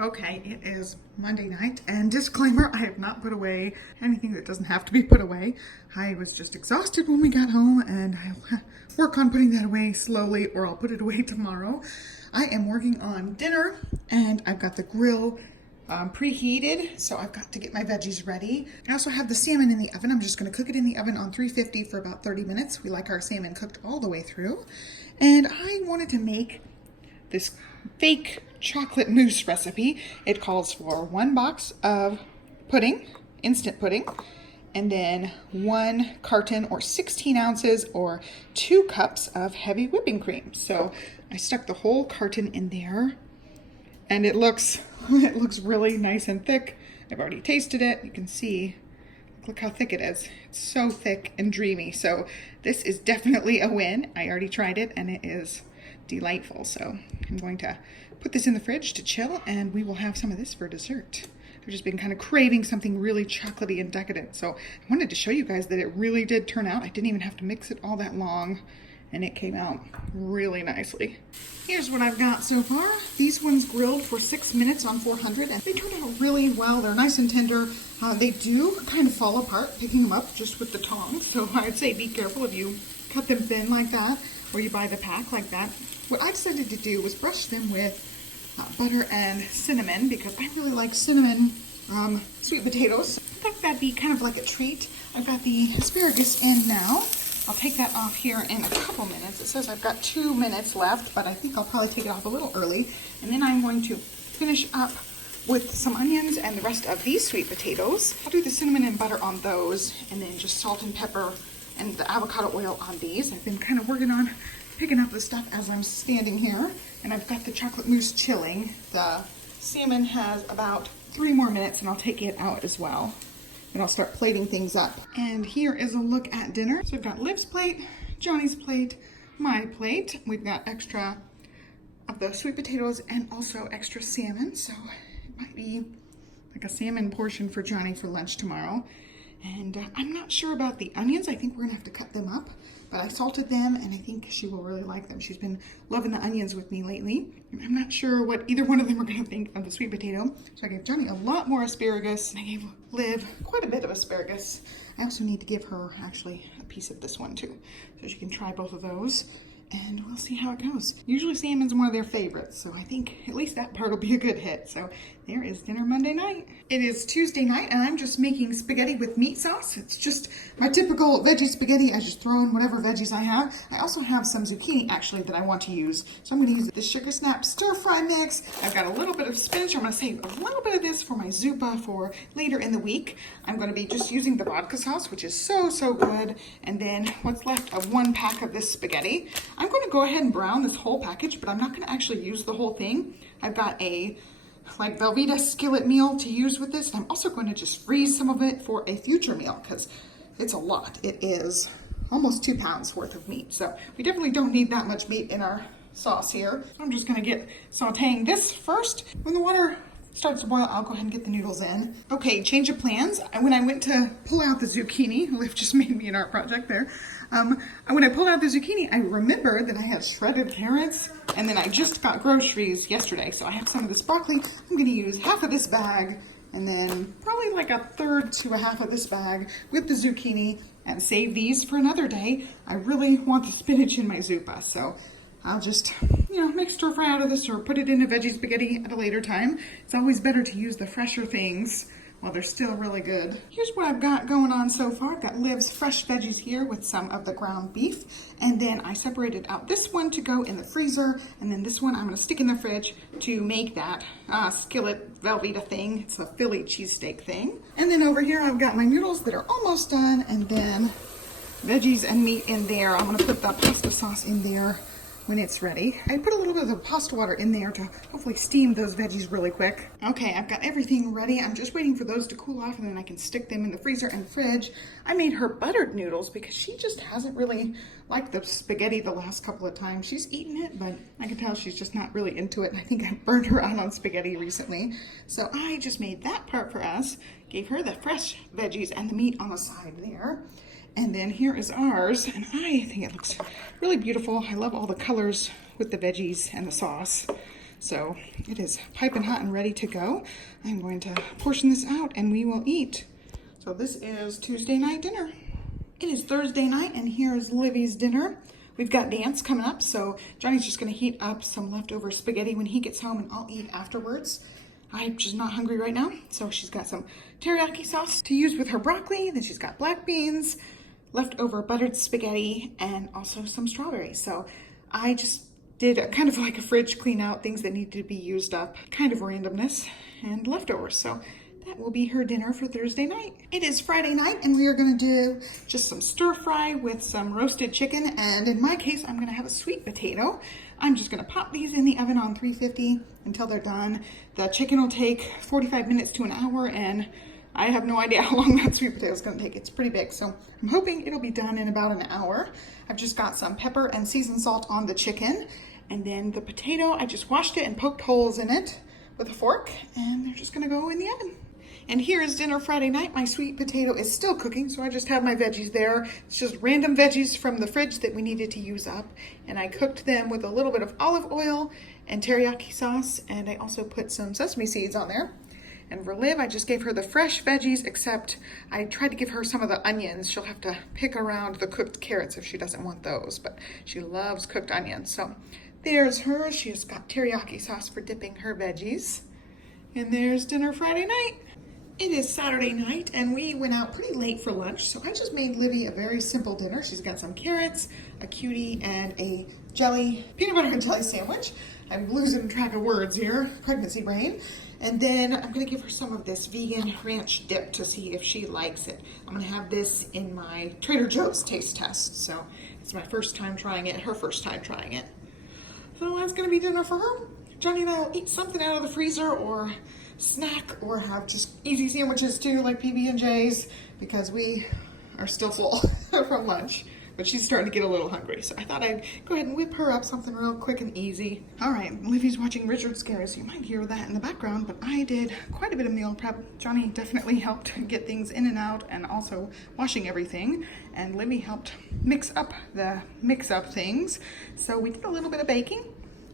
Okay, it is Monday night, and disclaimer, I have not put away anything that doesn't have to be put away. I was just exhausted when we got home, and I'll work on putting that away slowly, or I'll put it away tomorrow. I am working on dinner, and I've got the grill preheated, so I've got to get my veggies ready. I also have the salmon in the oven. I'm just going to cook it in the oven on 350 for about 30 minutes. We like our salmon cooked all the way through. And I wanted to make this fake chocolate mousse recipe. It calls for 1 box of pudding, instant pudding, and then 1 carton or 16 ounces or 2 cups of heavy whipping cream. So I stuck the whole carton in there, and it looks really nice and thick. I've already tasted it. You can see, look how thick it is. It's so thick and dreamy. So this is definitely a win. I already tried it and it is delightful. So I'm going to put this in the fridge to chill, and we will have some of this for dessert. I've just been kind of craving something really chocolatey and decadent. So I wanted to show you guys that it really did turn out. I didn't even have to mix it all that long, and it came out really nicely. Here's what I've got so far. These ones grilled for 6 minutes on 400, and they turned out really well. They're nice and tender. They do kind of fall apart picking them up just with the tongs. So I'd say be careful if you cut them thin like that, or you buy the pack like that. What I decided to do was brush them with butter and cinnamon, because I really like cinnamon sweet potatoes. I thought that'd be kind of like a treat. I've got the asparagus in now. I'll take that off here in a couple minutes. It says I've got 2 minutes left, but I think I'll probably take it off a little early. And then I'm going to finish up with some onions and the rest of these sweet potatoes. I'll do the cinnamon and butter on those, and then just salt and pepper and the avocado oil on these. I've been kind of working on picking up the stuff as I'm standing here, and I've got the chocolate mousse chilling. The salmon has about 3 more minutes, and I'll take it out as well. And I'll start plating things up. And here is a look at dinner. So I've got Liv's plate, Johnny's plate, my plate. We've got extra of the sweet potatoes and also extra salmon. So it might be like a salmon portion for Johnny for lunch tomorrow. And I'm not sure about the onions. I think we're gonna have to cut them up, but I salted them, and I think she will really like them. She's been loving the onions with me lately. And I'm not sure what either one of them are gonna think of the sweet potato. So I gave Johnny a lot more asparagus, and I gave Liv quite a bit of asparagus. I also need to give her actually a piece of this one too, so she can try both of those. And we'll see how it goes. Usually salmon's one of their favorites, so I think at least that part will be a good hit. So there is dinner Monday night. It is Tuesday night, and I'm just making spaghetti with meat sauce. It's just my typical veggie spaghetti. I just throw in whatever veggies I have. I also have some zucchini actually that I want to use. So I'm gonna use the sugar snap stir fry mix. I've got a little bit of spinach. I'm gonna save a little bit of this for my zuppa for later in the week. I'm gonna be just using the vodka sauce, which is so good. And then what's left of 1 pack of this spaghetti. I'm going to go ahead and brown this whole package, but I'm not going to actually use the whole thing. I've got a like Velveeta skillet meal to use with this, and I'm also going to just freeze some of it for a future meal because it's a lot. It is almost 2 pounds worth of meat, so we definitely don't need that much meat in our sauce here. I'm just going to get sauteing this first. When the water starts to boil, I'll go ahead and get the noodles in. Okay, change of plans. When I went to pull out the zucchini, Liv just made me an art project there. When I pulled out the zucchini, I remembered that I had shredded carrots, and then I just got groceries yesterday, so I have some of this broccoli. I'm going to use half of this bag, and then probably like a third to a half of this bag with the zucchini, and save these for another day. I really want the spinach in my zuppa, so I'll just, make stir fry out of this or put it in a veggie spaghetti at a later time. It's always better to use the fresher things while they're still really good. Here's what I've got going on so far. I've got Liv's fresh veggies here with some of the ground beef. And then I separated out this one to go in the freezer. And then this one I'm gonna stick in the fridge to make that skillet Velveeta thing. It's a Philly cheesesteak thing. And then over here I've got my noodles that are almost done. And then veggies and meat in there. I'm gonna put the pasta sauce in there when it's ready. I put a little bit of the pasta water in there to hopefully steam those veggies really quick. Okay, I've got everything ready. I'm just waiting for those to cool off, and then I can stick them in the freezer and fridge. I made her buttered noodles because she just hasn't really liked the spaghetti the last couple of times. She's eaten it, but I can tell she's just not really into it. And I think I burned her out on spaghetti recently. So I just made that part for us, gave her the fresh veggies and the meat on the side there. And then here is ours, and I think it looks really beautiful. I love all the colors with the veggies and the sauce. So it is piping hot and ready to go. I'm going to portion this out and we will eat. So this is Tuesday night dinner. It is Thursday night and here's Livy's dinner. We've got dance coming up, so Johnny's just gonna heat up some leftover spaghetti when he gets home and I'll eat afterwards. I'm just not hungry right now. So she's got some teriyaki sauce to use with her broccoli. Then she's got black beans, leftover buttered spaghetti, and also some strawberries. So I just did a kind of like a fridge clean out, things that needed to be used up, kind of randomness and leftovers. So that will be her dinner for Thursday night. It is Friday night and we are gonna do just some stir fry with some roasted chicken. And in my case, I'm gonna have a sweet potato. I'm just gonna pop these in the oven on 350 until they're done. The chicken will take 45 minutes to an hour and I have no idea how long that sweet potato is gonna take. It's pretty big, so I'm hoping it'll be done in about an hour. I've just got some pepper and seasoned salt on the chicken. And then the potato, I just washed it and poked holes in it with a fork and they're just gonna go in the oven. And here is dinner Friday night. My sweet potato is still cooking, so I just have my veggies there. It's just random veggies from the fridge that we needed to use up. And I cooked them with a little bit of olive oil and teriyaki sauce, and I also put some sesame seeds on there. And for Liv, I just gave her the fresh veggies, except I tried to give her some of the onions. She'll have to pick around the cooked carrots if she doesn't want those, but she loves cooked onions. So there's hers. She's got teriyaki sauce for dipping her veggies. And there's dinner Friday night. It is Saturday night and we went out pretty late for lunch, so I just made Livy a very simple dinner. She's got some carrots, a cutie, and a peanut butter and jelly sandwich. I'm losing track of words here, pregnancy brain. And then I'm gonna give her some of this vegan ranch dip to see if she likes it. I'm gonna have this in my Trader Joe's taste test, so it's my first time trying it, her first time trying it. So that's gonna be dinner for her. Johnny and I will eat something out of the freezer or snack or have just easy sandwiches too, like PB&Js, because we are still full from lunch, but she's starting to get a little hungry. So I thought I'd go ahead and whip her up something real quick and easy. All right, Livy's watching Richard Scares. You might hear that in the background, but I did quite a bit of meal prep. Johnny definitely helped get things in and out and also washing everything. And Livy helped mix up the mix-up things. So we did a little bit of baking.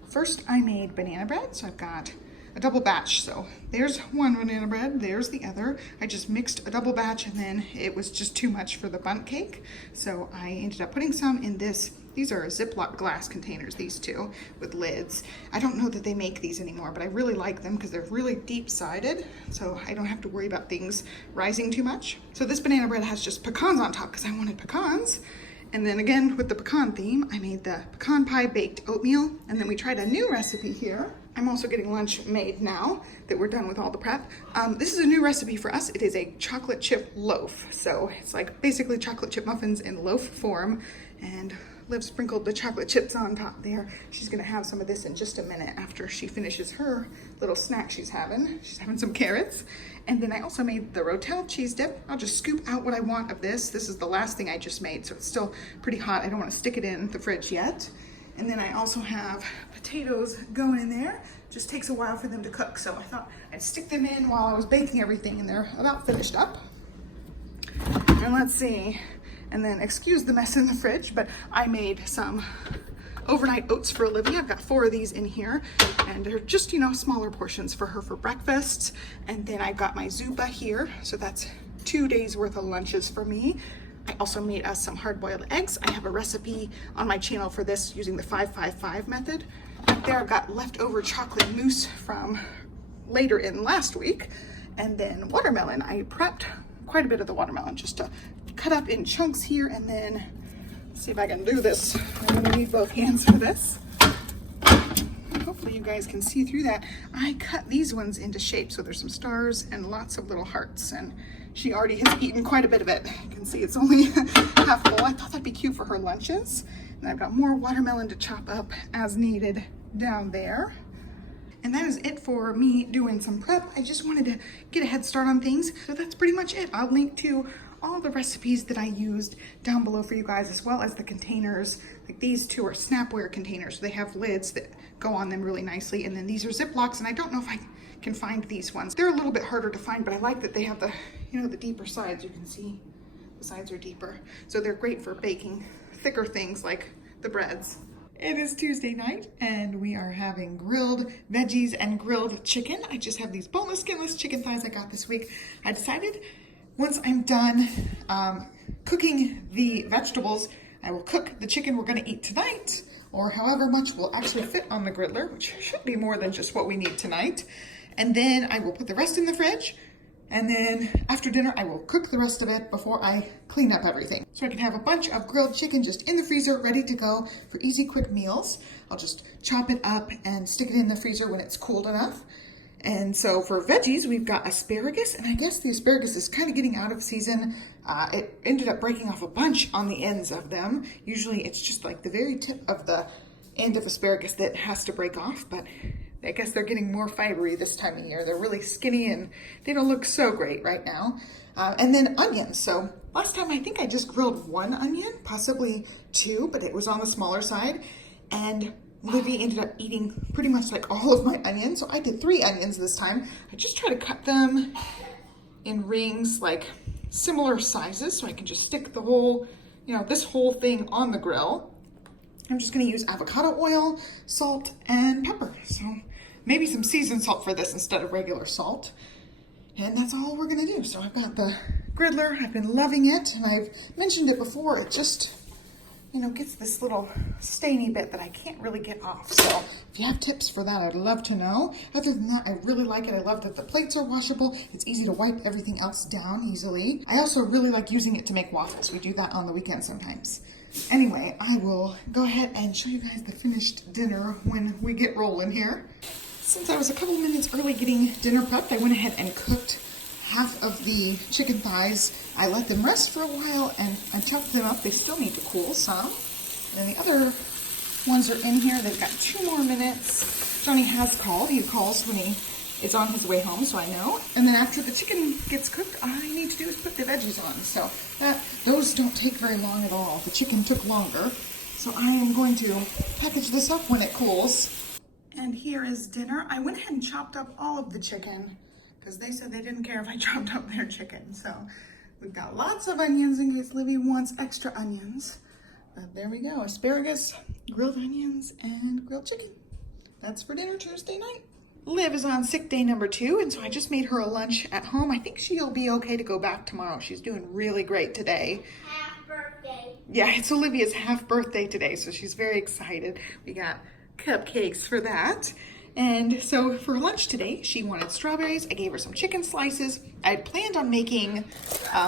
First, I made banana bread, so I've got a double batch. So there's one banana bread, there's the other. I just mixed a double batch and then it was just too much for the bundt cake. So I ended up putting some in this. These are Ziploc glass containers, these two, with lids. I don't know that they make these anymore, but I really like them because they're really deep-sided, so I don't have to worry about things rising too much. So this banana bread has just pecans on top because I wanted pecans. And then again, with the pecan theme, I made the pecan pie baked oatmeal. And then we tried a new recipe here. I'm also getting lunch made now that we're done with all the prep. This is a new recipe for us. It is a chocolate chip loaf. So it's like basically chocolate chip muffins in loaf form. And Liv sprinkled the chocolate chips on top there. She's gonna have some of this in just a minute after she finishes her little snack she's having. She's having some carrots. And then I also made the Rotel cheese dip. I'll just scoop out what I want of this. This is the last thing I just made, so it's still pretty hot. I don't want to stick it in the fridge yet. And then I also have potatoes going in there. Just takes a while for them to cook, so I thought I'd stick them in while I was baking everything, and they're about finished up. And let's see. And then excuse the mess in the fridge, but I made some overnight oats for Olivia. I've got 4 of these in here, and they're just, you know, smaller portions for her for breakfast. And then I've got my Zupa here, so that's 2 days worth of lunches for me. I also made us some hard-boiled eggs. I have a recipe on my channel for this using the 5-5-5 method. There I've got leftover chocolate mousse from later in last week. And then watermelon. I prepped quite a bit of the watermelon just to cut up in chunks here, and then see if I can do this. I'm gonna need both hands for this. Hopefully you guys can see through that. I cut these ones into shape, so there's some stars and lots of little hearts, and she already has eaten quite a bit of it. You can see it's only half full. I thought that'd be cute for her lunches. And I've got more watermelon to chop up as needed down there. And that is it for me doing some prep. I just wanted to get a head start on things. So that's pretty much it. I'll link to all the recipes that I used down below for you guys, as well as the containers. Like these two are Snapware containers. They have lids that go on them really nicely. And then these are Ziplocs, and I don't know if I can find these ones. They're a little bit harder to find, but I like that they have the, you know, the deeper sides. You can see the sides are deeper. So they're great for baking thicker things like the breads. It is Tuesday night and we are having grilled veggies and grilled chicken. I just have these boneless, skinless chicken thighs I got this week. I decided once I'm done cooking the vegetables, I will cook the chicken we're going to eat tonight, or however much will actually fit on the griddler, which should be more than just what we need tonight. And then I will put the rest in the fridge. And then after dinner, I will cook the rest of it before I clean up everything. So I can have a bunch of grilled chicken just in the freezer, ready to go for easy, quick meals. I'll just chop it up and stick it in the freezer when it's cooled enough. And so for veggies, we've got asparagus, and I guess the asparagus is kind of getting out of season. It ended up breaking off a bunch on the ends of them. Usually it's just like the very tip of the end of asparagus that has to break off, but I guess they're getting more fibery this time of year. They're really skinny and they don't look so great right now. And then onions. So last time I think I just grilled one onion, possibly two, but it was on the smaller side. And Olivia ended up eating pretty much like all of my onions. So I did 3 onions this time. I just try to cut them in rings, like similar sizes, so I can just stick the whole, this whole thing on the grill. I'm just gonna use avocado oil, salt, and pepper. So maybe some seasoned salt for this instead of regular salt. And that's all we're gonna do. So I've got the griddler, I've been loving it, and I've mentioned it before, it just, gets this little stainy bit that I can't really get off. So if you have tips for that, I'd love to know. Other than that, I really like it. I love that the plates are washable. It's easy to wipe everything else down easily. I also really like using it to make waffles. We do that on the weekend sometimes. Anyway, I will go ahead and show you guys the finished dinner when we get rolling here. Since I was a couple minutes early getting dinner prepped, I went ahead and cooked half of the chicken thighs. I let them rest for a while and I chopped them up. They still need to cool some. And then the other ones are in here. They've got 2 more minutes. Johnny has called. He calls when he is on his way home, so I know. And then after the chicken gets cooked, all I need to do is put the veggies on. So those don't take very long at all. The chicken took longer. So I am going to package this up when it cools. And here is dinner. I went ahead and chopped up all of the chicken because they said they didn't care if I chopped up their chicken. So we've got lots of onions in case Livy wants extra onions. But there we go, asparagus, grilled onions, and grilled chicken. That's for dinner Tuesday night. Liv is on sick day number 2, and so I just made her a lunch at home. I think she'll be okay to go back tomorrow. She's doing really great today. Half birthday. Yeah, it's Olivia's half birthday today, so she's very excited. We got cupcakes for that. And so for lunch today, she wanted strawberries. I gave her some chicken slices. I had planned on making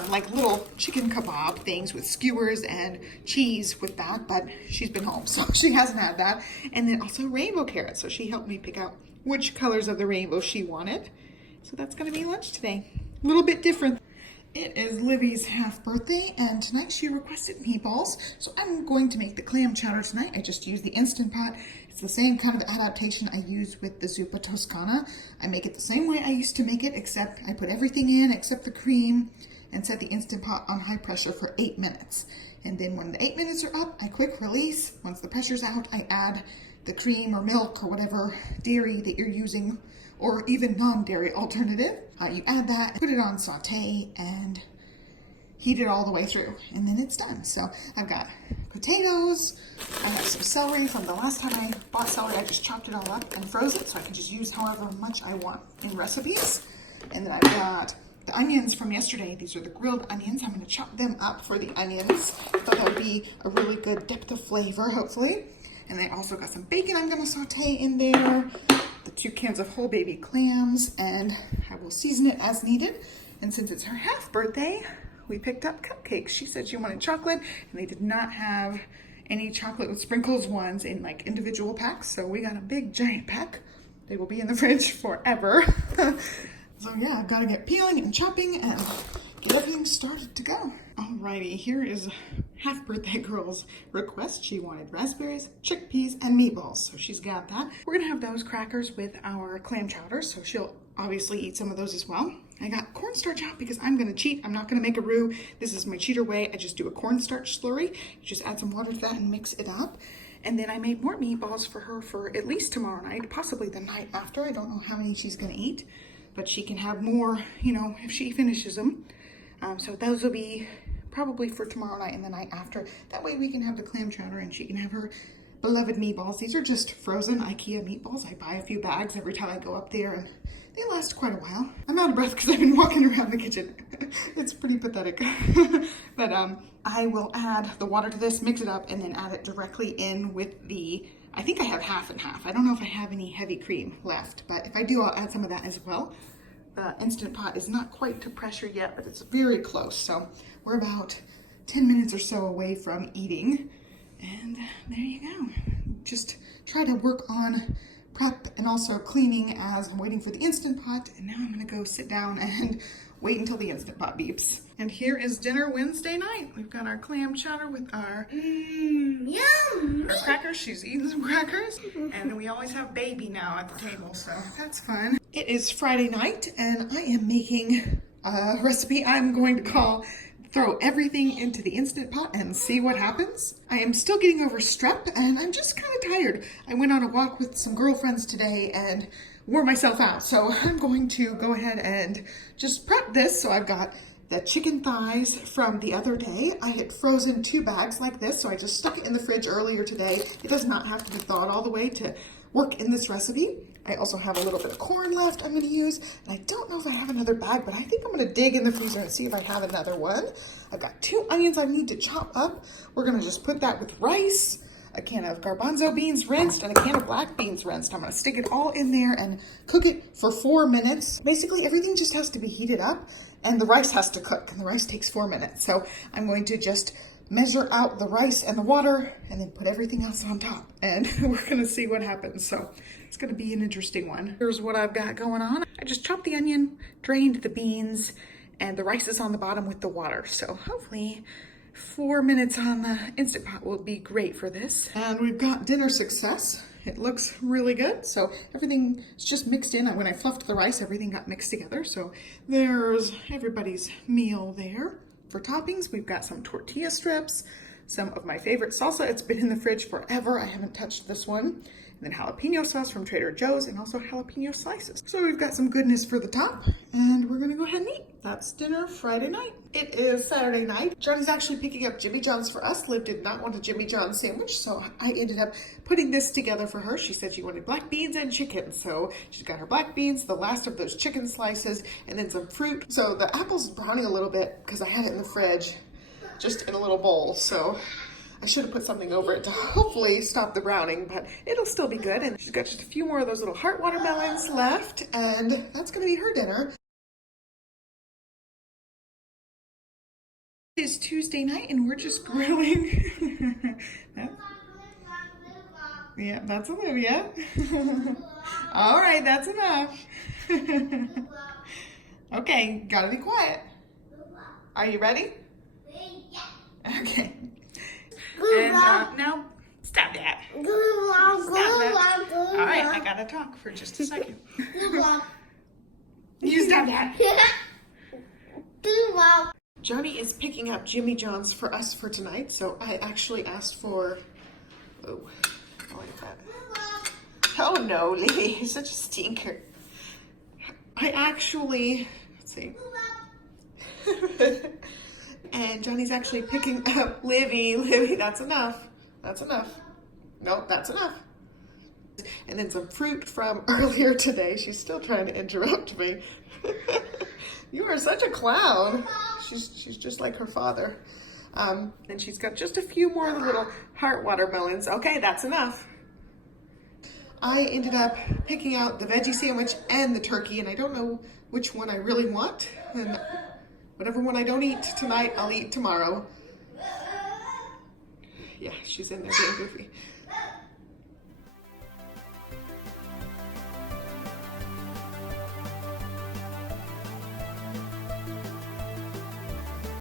like little chicken kebab things with skewers and cheese with that, but she's been home, so she hasn't had that. And then also rainbow carrots, so she helped me pick out which colors of the rainbow she wanted. So that's gonna be lunch today. A little bit different. It is Livy's half birthday, and tonight she requested meatballs, so I'm going to make the clam chowder tonight. I just use the Instant Pot. It's the same kind of adaptation I use with the zuppa toscana. I make it the same way I used to make it, except I put everything in except the cream and set the Instant Pot on high pressure for 8 minutes. And then when the 8 minutes are up, I quick release. Once the pressure's out, I add the cream or milk or whatever dairy that you're using, or even non-dairy alternative. You add that, put it on saute, and heat it all the way through, and then it's done. So I've got potatoes, I have some celery from the last time I bought celery. I just chopped it all up and froze it so I can just use however much I want in recipes. And then I've got the onions from yesterday. These are the grilled onions. I'm gonna chop them up for the onions. I thought that would be a really good depth of flavor, hopefully. And I also got some bacon I'm gonna saute in there, the 2 cans of whole baby clams, and I will season it as needed. And since it's her half birthday, we picked up cupcakes. She said she wanted chocolate, and they did not have any chocolate with sprinkles ones in like individual packs, so we got a big giant pack. They will be in the fridge forever. So yeah, I've got to get peeling and chopping and get everything started to go. Alrighty, here is half birthday girl's request. She wanted raspberries, chickpeas, and meatballs, so she's got that. We're gonna have those crackers with our clam chowder, so she'll obviously eat some of those as well. I got cornstarch out because I'm gonna cheat. I'm not gonna make a roux. This is my cheater way. I just do a cornstarch slurry. You just add some water to that and mix it up. And then I made more meatballs for her for at least tomorrow night, possibly the night after. I don't know how many she's gonna eat, but she can have more, if she finishes them. So those will be probably for tomorrow night and the night after. That way we can have the clam chowder and she can have her beloved meatballs. These are just frozen IKEA meatballs. I buy a few bags every time I go up there, and they last quite a while. I'm out of breath because I've been walking around the kitchen. It's pretty pathetic. But I will add the water to this, mix it up, and then add it directly in with the, I think I have half and half. I don't know if I have any heavy cream left, but if I do, I'll add some of that as well. The Instant Pot is not quite to pressure yet, but it's very close. So we're about 10 minutes or so away from eating. And there you go. Just try to work on prep and also cleaning as I'm waiting for the Instant Pot. And now I'm gonna go sit down and wait until the Instant Pot beeps. And here is dinner Wednesday night. We've got our clam chowder with our, our crackers. She's eating some crackers. And we always have baby now at the table, so that's fun. It is Friday night and I am making a recipe I'm going to call throw everything into the Instant Pot and see what happens. I am still getting over strep and I'm just kind of tired. I went on a walk with some girlfriends today and wore myself out. So I'm going to go ahead and just prep this. So I've got the chicken thighs from the other day. I had frozen 2 bags like this, so I just stuck it in the fridge earlier today. It does not have to be thawed all the way to work in this recipe. I also have a little bit of corn left I'm gonna use, and I don't know if I have another bag, but I think I'm gonna dig in the freezer and see if I have another one. I've got 2 onions I need to chop up. We're gonna just put that with rice, a can of garbanzo beans rinsed, and a can of black beans rinsed. I'm gonna stick it all in there and cook it for 4 minutes. Basically, everything just has to be heated up, and the rice has to cook, and the rice takes 4 minutes. So I'm going to just measure out the rice and the water and then put everything else on top, and we're gonna see what happens. So it's gonna be an interesting one. Here's what I've got going on. I just chopped the onion, drained the beans, and the rice is on the bottom with the water. So hopefully 4 minutes on the Instant Pot will be great for this. And we've got dinner success. It looks really good. So everything is just mixed in. When I fluffed the rice, everything got mixed together. So there's everybody's meal there. For toppings, we've got some tortilla strips, some of my favorite salsa. It's been in the fridge forever. I haven't touched this one. And then jalapeno sauce from Trader Joe's and also jalapeno slices. So we've got some goodness for the top and we're gonna go ahead and eat. That's dinner Friday night. It is Saturday night. Johnny's actually picking up Jimmy John's for us. Liv did not want a Jimmy John's sandwich, so I ended up putting this together for her. She said she wanted black beans and chicken. So she's got her black beans, the last of those chicken slices, and then some fruit. So the apple's browning a little bit because I had it in the fridge, just in a little bowl. So I should have put something over it to hopefully stop the browning, but it'll still be good. And she's got just a few more of those little heart watermelons left, and that's gonna be her dinner. It is Tuesday night and we're just grilling. Yeah, that's Olivia. All right, that's enough. Okay, gotta be quiet. Are you ready? Okay. And now, stop that. Stop that. All right, I gotta talk for just a second. You stop that. Johnny is picking up Jimmy John's for us for tonight, so I actually asked for, oh, I like that. Oh no, Livy, you're such a stinker. I actually, let's see. And Johnny's actually picking up Livy, that's enough. That's enough. No, that's enough. And then some fruit from earlier today. She's still trying to interrupt me. You are such a clown. She's just like her father. And she's got just a few more of the little heart watermelons. Okay, that's enough. I ended up picking out the veggie sandwich and the turkey, and I don't know which one I really want. And whatever one I don't eat tonight, I'll eat tomorrow. Yeah, she's in there being goofy.